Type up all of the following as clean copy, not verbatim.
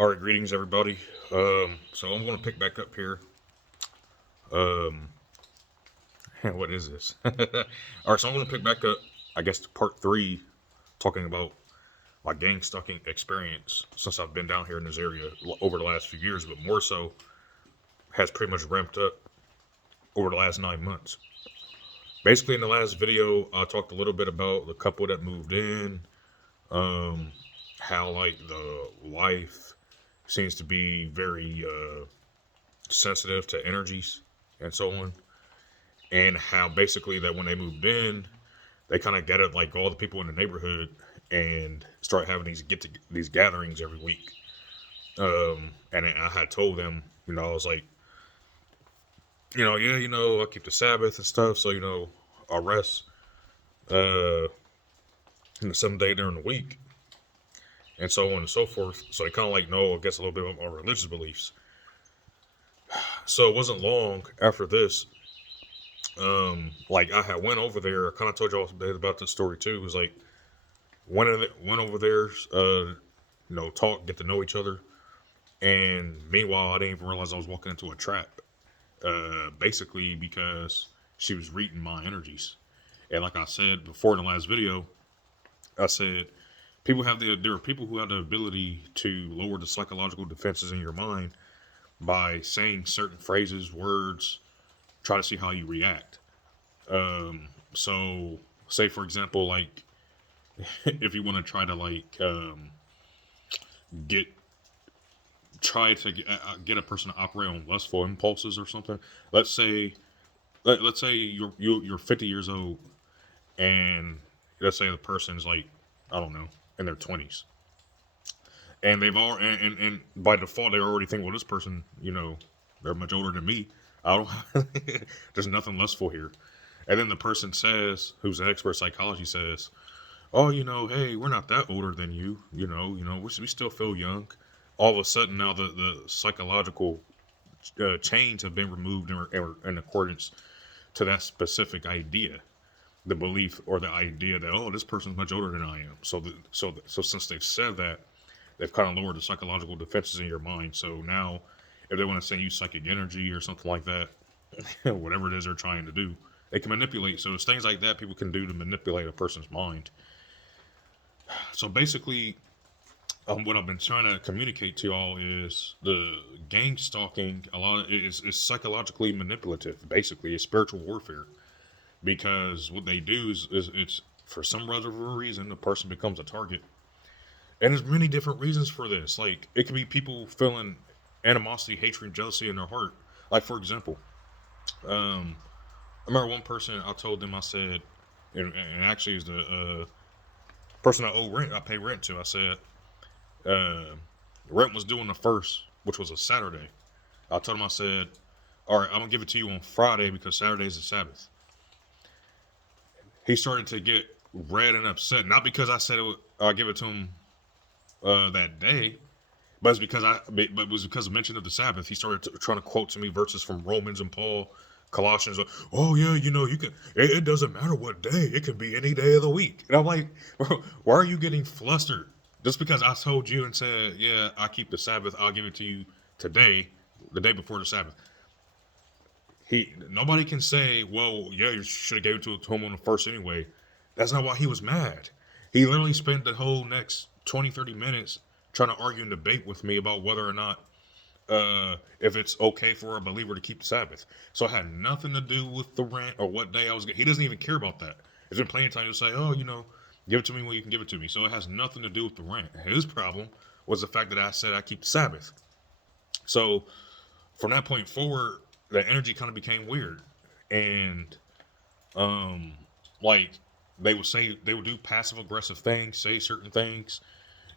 All right, greetings everybody. So I'm going to pick back up here. Um, what is this? All right, so I'm going to pick back up. I guess to part three, talking about my gang stalking experience since I've been down here in this area over the last few years, but more so has pretty much ramped up over the last 9 months. Basically, in the last video, I talked a little bit about the couple that moved in, um, how like the wife seems to be very sensitive to energies and so on, and how basically that when they moved in, they kind of gathered like all the people in the neighborhood and start having these gatherings every week. And I had told them, I was like, yeah, I keep the Sabbath and stuff, so I rest uh, the 7th day during the week, and so on and so forth. So they kind of like know, I guess, a little bit about my religious beliefs. So it wasn't long after this. Like I had went over there. I kind of told y'all a bit about this story too. It was like went over there, talk, get to know each other, and meanwhile, I didn't even realize I was walking into a trap. Basically because she was reading my energies, and like I said before in the last video, I said there are people who have the ability to lower the psychological defenses in your mind by saying certain phrases, words, try to see how you react. So say for example, like if you want to try to get try to get a person to operate on lustful impulses or something. Let's say let's say you're 50 years old, and let's say the person's like, I don't know, in their 20s, and they've all and by default they already think, well, this person, they're much older than me. I don't there's nothing lustful here. And then the person says, who's an expert psychology, says, oh, hey, we're not that older than you. We still feel young. All of a sudden, now the psychological chains have been removed in accordance to that specific idea, the belief or the idea that, oh, this person's much older than I am. So since they've said that, they've kind of lowered the psychological defenses in your mind. So now, if they want to send you psychic energy or something like that, whatever it is they're trying to do, they can manipulate. So it's things like that people can do to manipulate a person's mind. So basically, what I've been trying to communicate to y'all is the gang stalking. A lot of is psychologically manipulative. Basically, it's spiritual warfare, because what they do is it's for some other reason the person becomes a target, and there's many different reasons for this. Like it could be people feeling animosity, hatred, jealousy in their heart. Like for example, um, I remember one person. I told them, I said, and actually is the person I owe rent. I pay rent to. I said, uh, rent was due on the first, which was a Saturday. I told him, I said, all right, I'm gonna give it to you on Friday because Saturday is the Sabbath. He started to get red and upset, not because I said I'll give it to him that day, but it was because of mention of the Sabbath. He started trying to quote to me verses from Romans and Paul, Colossians. Oh yeah, you can. It doesn't matter what day. It can be any day of the week. And I'm like, bro, why are you getting flustered? Just because I told you and said, yeah, I keep the Sabbath, I'll give it to you today, the day before the Sabbath. Nobody can say, well, yeah, you should have gave it to him on the first anyway. That's not why he was mad. He literally spent the whole next 20, 30 minutes trying to argue and debate with me about whether or not if it's okay for a believer to keep the Sabbath. So it had nothing to do with the rent or what day I was getting. He doesn't even care about that. There's been plenty of times he'll say, oh, give it to me when you can give it to me. So it has nothing to do with the rent. His problem was the fact that I said I keep the Sabbath. So from that point forward, the energy kind of became weird. And um like they would do passive aggressive things, say certain things,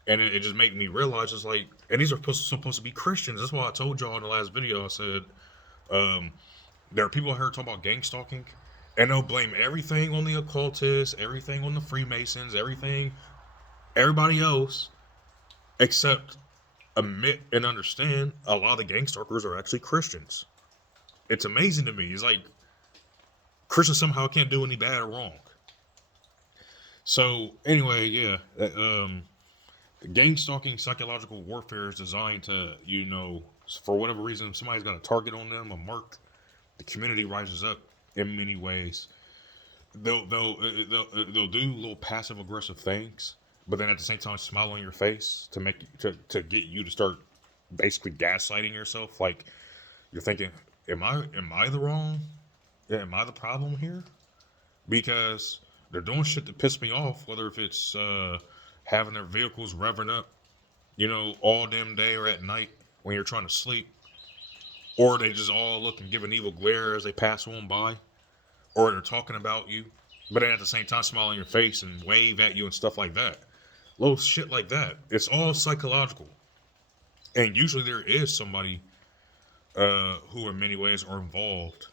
and it just made me realize it's like, and these are supposed to be Christians. That's why I told y'all in the last video. I said um there are people out here talking about gang stalking, and they'll blame everything on the occultists, everything on the Freemasons, everybody else, except admit and understand a lot of the gang stalkers are actually Christians. It's amazing to me. It's like Christians somehow can't do any bad or wrong. So anyway, yeah, Gang stalking psychological warfare is designed to, for whatever reason, if somebody's got a target on them, a mark, the community rises up in many ways. They'll do little passive aggressive things, but then at the same time smile on your face to to get you to start basically gaslighting yourself. Like you're thinking, am I the wrong? Am I the problem here? Because they're doing shit to piss me off. Whether if it's having their vehicles revving up, all damn day or at night when you're trying to sleep, or they just all look and give an evil glare as they pass on by, or they're talking about you, but then at the same time smile on your face and wave at you and stuff like that. Little shit like that. It's all psychological, and usually there is somebody who, in many ways, are involved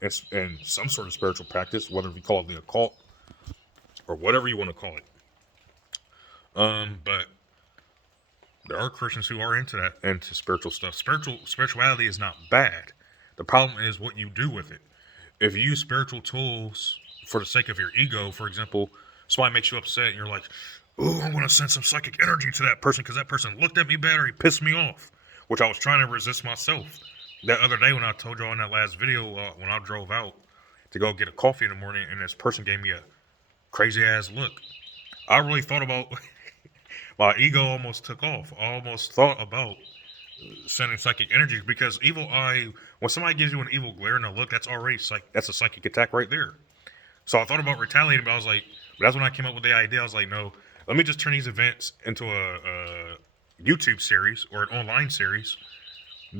in some sort of spiritual practice, whether we call it the occult or whatever you want to call it. But there are Christians who are into that, into spiritual stuff. Spirituality is not bad. The problem is what you do with it. If you use spiritual tools for the sake of your ego, for example, somebody makes you upset and you're like, "Ooh, I'm gonna send some psychic energy to that person because that person looked at me bad or he pissed me off," which I was trying to resist myself. That other day when I told y'all in that last video, when I drove out to go get a coffee in the morning and this person gave me a crazy ass look, I really thought about my ego almost took off. I almost thought about sending psychic energies because evil eye. When somebody gives you an evil glare and a look, that's a psychic attack right there. So I thought about retaliating, but I was like, but that's when I came up with the idea. I was like, no, let me just turn these events into a YouTube series or an online series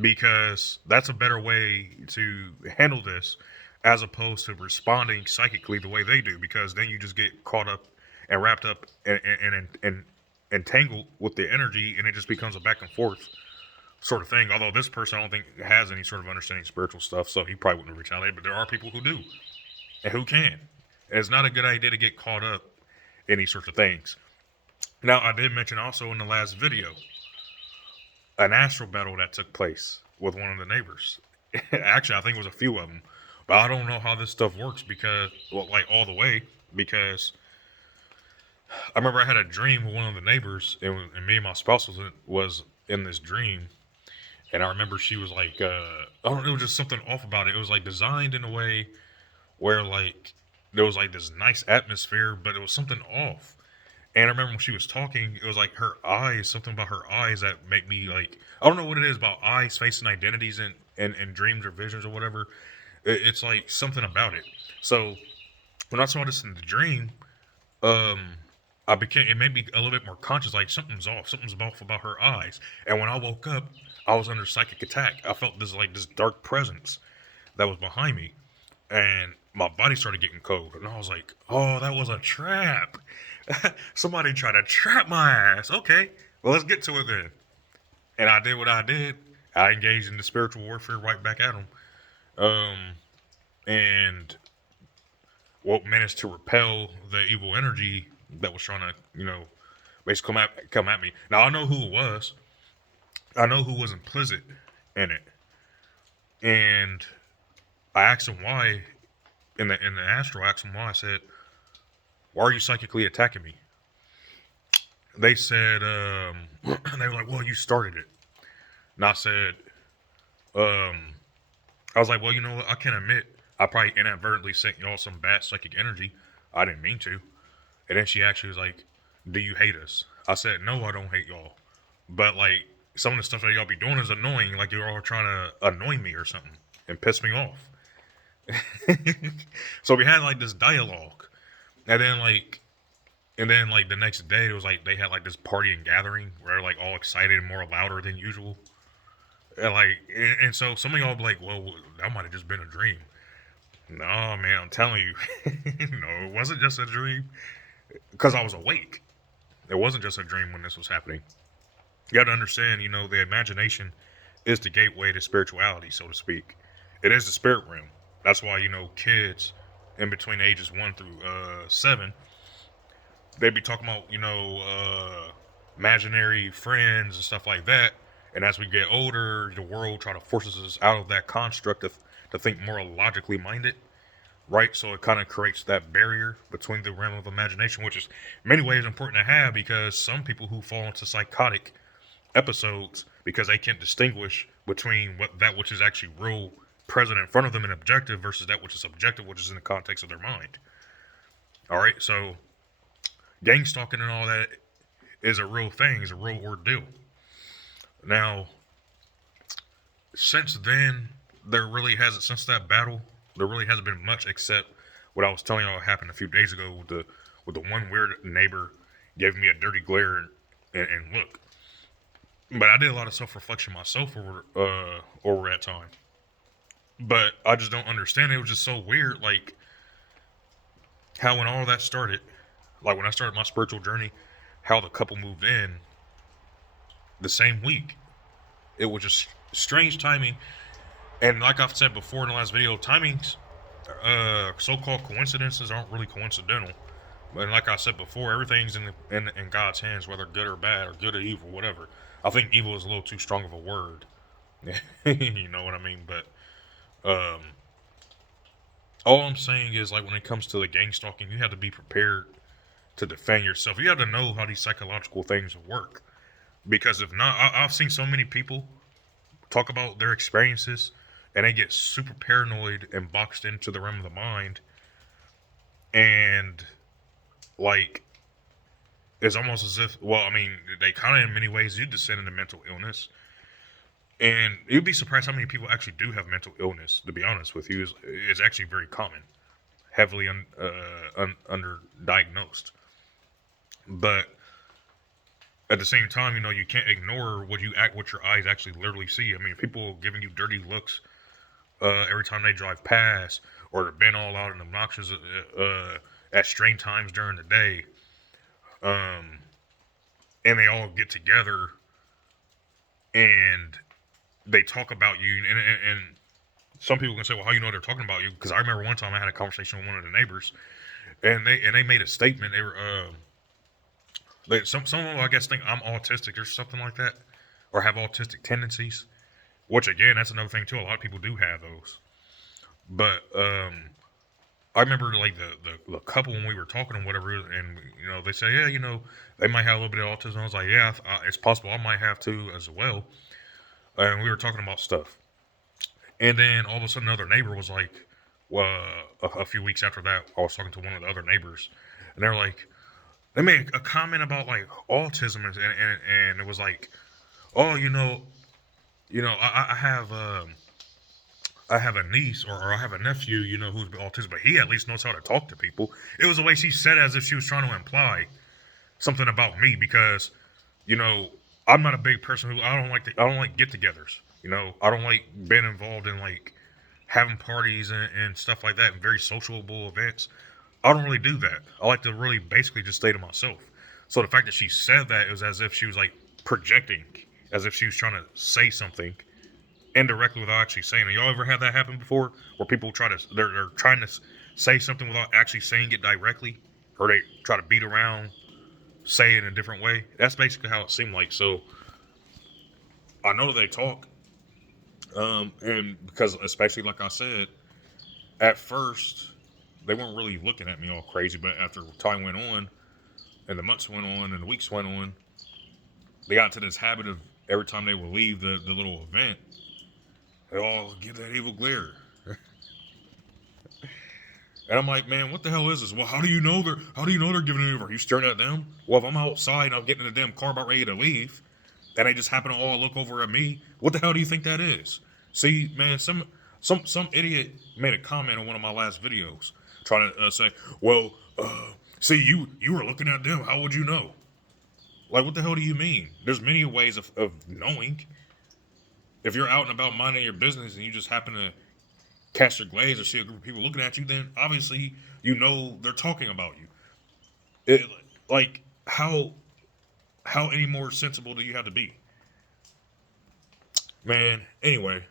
because that's a better way to handle this as opposed to responding psychically the way they do, because then you just get caught up and wrapped up and entangled with the energy, and it just becomes a back and forth sort of thing. Although this person I don't think has any sort of understanding of spiritual stuff, so he probably wouldn't retaliate, but there are people who do and who can. And it's not a good idea to get caught up in these sorts of things. Now, I did mention also in the last video an astral battle that took place with one of the neighbors. Actually, I think it was a few of them. But I don't know how this stuff works because, well, like all the way, because I remember I had a dream with one of the neighbors, and me and my spouse was in this dream, and I remember she was like, I don't know, it was just something off about it. It was like designed in a way where like there was like this nice atmosphere, but it was something off. And I remember when she was talking, it was like her eyes, something about her eyes that make me like, I don't know what it is about eyes facing identities and dreams or visions or whatever. It's like something about it. So when I saw this in the dream, um, it made me a little bit more conscious, like something's off about her eyes. And when I woke up, I was under psychic attack. I felt this dark presence that was behind me, and my body started getting cold. And I was like, "Oh, that was a trap. Somebody tried to trap my ass." Okay, well, let's get to it then. And I did what I did. I engaged in the spiritual warfare right back at him, um, and what managed to repel the evil energy that was trying to, basically come at me. Now I know who it was. I know who was implicit in it, and I asked him why. In the astral, I asked him why. I said, "Why are you psychically attacking me?" They said, they were like, "Well, you started it." And I said, um, I was like, "Well, you know what? I can admit I probably inadvertently sent y'all some bad psychic energy. I didn't mean to." And then she actually was like, "Do you hate us?" I said, "No, I don't hate y'all. But like some of the stuff that y'all be doing is annoying. Like you're all trying to annoy me or something and piss me off." So we had like this dialogue. And then like the next day it was like they had like this party and gathering where they're like all excited and more louder than usual. And so some of y'all be like, "Well, that might have just been a dream." No, man, I'm telling you. No, it wasn't just a dream. Because I was awake. It wasn't just a dream when this was happening. You got to understand, the imagination is the gateway to spirituality, so to speak. It is the spirit realm. That's why, kids in between ages 1 through 7, they be talking about, imaginary friends and stuff like that. And as we get older, the world try to forces us out of that construct to think more logically minded. right? So it kind of creates that barrier between the realm of imagination, which is in many ways important to have because some people who fall into psychotic episodes because they can't distinguish between what that which is actually real present in front of them and objective versus that which is subjective, which is in the context of their mind. All right, so gang stalking and all that is a real thing, is a real ordeal. Now, since then, since that battle, there really hasn't been much except what I was telling y'all happened a few days ago with the one weird neighbor gave me a dirty glare and look. But I did a lot of self reflection myself over that time. But I just don't understand. It was just so weird, like how when all that started, like when I started my spiritual journey, how the couple moved in the same week. It was just strange timing. And like I've said before in the last video, timings, so-called coincidences aren't really coincidental. And like I said before, everything's in God's hands, whether good or bad, or good or evil, whatever. I think evil is a little too strong of a word. You know what I mean? But um, all I'm saying is, like, when it comes to the gang stalking, you have to be prepared to defend yourself. You have to know how these psychological things work. Because if not, I've seen so many people talk about their experiences and they get super paranoid and boxed into the realm of the mind. And, like, it's almost as if, well, I mean, they kind of in many ways do descend into mental illness. And you'd be surprised how many people actually do have mental illness, to be honest with you. It's actually very common, heavily underdiagnosed. But at the same time, you know, you can't ignore what your eyes actually literally see. I mean, people giving you dirty looks every time they drive past, or they're being all out and obnoxious at strange times during the day. And they all get together and they talk about you, and some people can say, well, how you know they're talking about you? Because I remember one time I had a conversation with one of the neighbors, and they made a statement. They were some of them, I guess, think I'm autistic or something like that, or have autistic tendencies. Which again, that's another thing too. A lot of people do have those. But I remember like the couple when we were talking and whatever, and you know they say, yeah, you know, they might have a little bit of autism. I was like, yeah, it's possible I might have too as well. And we were talking about stuff. And then all of a sudden, another neighbor was like, well, a few weeks after that, I was talking to one of the other neighbors, and they're like, they made a comment about like autism, and it was like, oh, I have a niece or I have a nephew, you know, who's autistic, but he at least knows how to talk to people. It was the way she said it, as if she was trying to imply something about me because, you know, I'm not a big person who I don't like get-togethers. You know, I don't like being involved in like having parties and stuff like that and very sociable events. I don't really do that. I like to really basically just stay to myself. So the fact that she said that, it was as if she was like projecting, as if she was trying to say something indirectly without actually saying it. Y'all ever had that happen before, where people they're trying to say something without actually saying it directly, or they try to beat around, say it in a different way? That's basically how it seemed like. So I know they talk, and because especially like I said, at first they weren't really looking at me all crazy, but after time went on, and the months went on, and the weeks went on, they got into this habit of every time they would leave the little event, they all give that evil glare. And I'm like, man, what the hell is this? Well, how do you know they're giving it over? Are you staring at them? Well, if I'm outside and I'm getting in the damn car about ready to leave, and they just happen to all look over at me, what the hell do you think that is? See, man, some idiot made a comment on one of my last videos, trying to say, well, see, you were looking at them. How would you know? Like, what the hell do you mean? There's many ways of knowing. If you're out and about minding your business and you just happen to catch your glaze or see a group of people looking at you, then obviously you know they're talking about you. It, like, how any more sensible do you have to be? Man, anyway.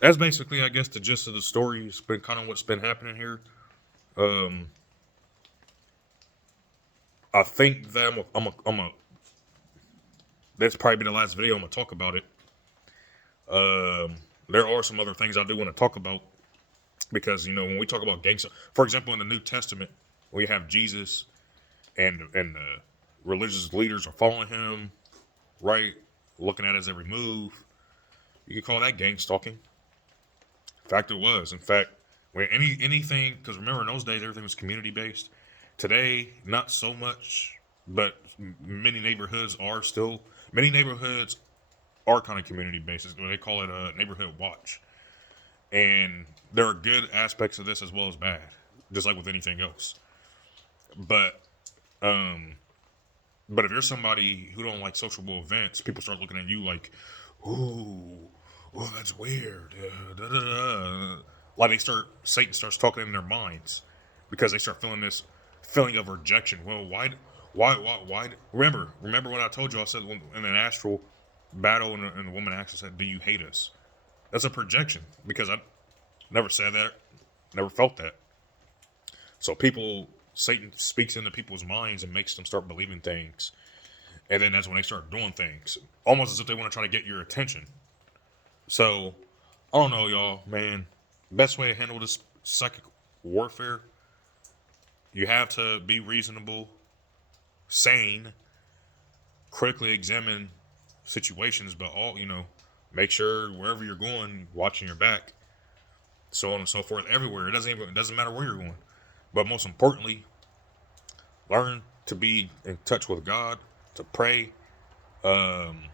That's basically, I guess, the gist of the story. It's been kind of what's been happening here. I think that that's probably be the last video I'm gonna talk about it. There are some other things I do want to talk about, Because when we talk about gangster, for example, in the New Testament, we have Jesus and the religious leaders are following him, right, looking at his every move. You could call that gang stalking. In fact, it was. In fact, when anything, because remember in those days everything was community based. Today, not so much, but many neighborhoods are kind of community based. They call it a neighborhood watch, and there are good aspects of this as well as bad, just like with anything else. But um, but if you're somebody who don't like sociable events, people start looking at you like, ooh, well, that's weird. Da, da, da. Like Satan starts talking in their minds because they start feeling this feeling of rejection. Well, why? Remember what I told you? I said in an astral battle, and the woman asked, I said, "Do you hate us?" That's a projection because I never said that, never felt that. So Satan speaks into people's minds and makes them start believing things, and then that's when they start doing things, almost as if they want to try to get your attention. So, I don't know, y'all, man. Best way to handle this psychic warfare, you have to be reasonable, sane, critically examine situations, but make sure wherever you're going, watching your back, so on and so forth, everywhere. It doesn't matter where you're going. But most importantly, learn to be in touch with God, to pray, um,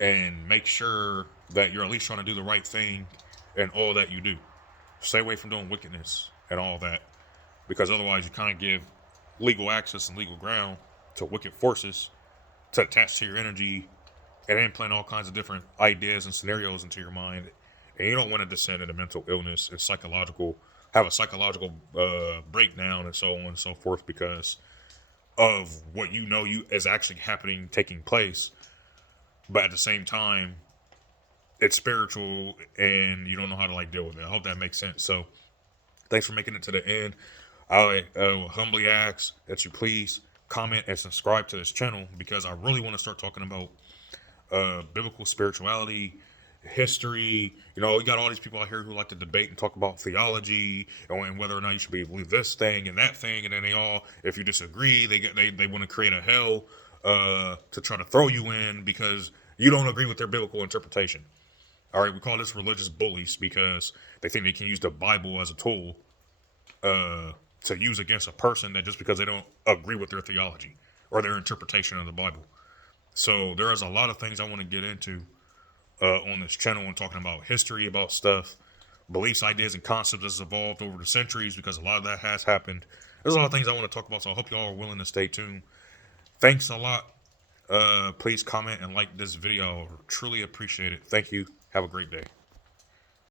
and make sure that you're at least trying to do the right thing in all that you do. Stay away from doing wickedness and all that, because otherwise you kind of give legal access and legal ground to wicked forces to attach to your energy and implant all kinds of different ideas and scenarios into your mind. And you don't want to descend into mental illness and have a psychological breakdown and so on and so forth because of what you is actually happening, taking place. But at the same time, it's spiritual and you don't know how to deal with it. I hope that makes sense. So thanks for making it to the end. I will humbly ask that you please comment and subscribe to this channel because I really want to start talking about biblical spirituality, history. We got all these people out here who like to debate and talk about theology and whether or not you should believe this thing and that thing, and then if you disagree, they want to create a hell to try to throw you in because you don't agree with their biblical interpretation. All right, we call this religious bullies because they think they can use the Bible as a tool to use against a person that just because they don't agree with their theology or their interpretation of the Bible. So there is a lot of things I want to get into on this channel and talking about history, about stuff, beliefs, ideas, and concepts that's evolved over the centuries because a lot of that has happened. There's a lot of things I want to talk about, so I hope you all are willing to stay tuned. Thanks a lot. Please comment and like this video. I truly appreciate it. Thank you. Have a great day.